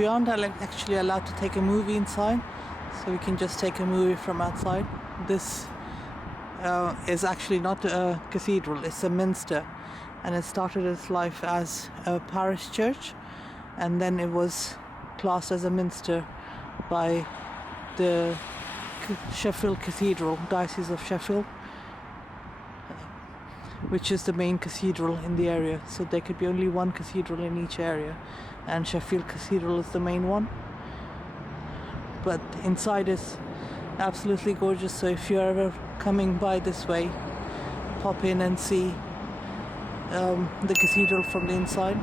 we aren't actually allowed to take a movie inside, so we can just take a movie from outside. This is actually not a cathedral, it's a minster, and it started its life as a parish church, and then it was classed as a minster by the Sheffield Cathedral, diocese of Sheffield, which is the main cathedral in the area. So there could be only one cathedral in each area, and Sheffield Cathedral is the main one. But inside is absolutely gorgeous, so if you're ever coming by this way, pop in and see the cathedral from the inside.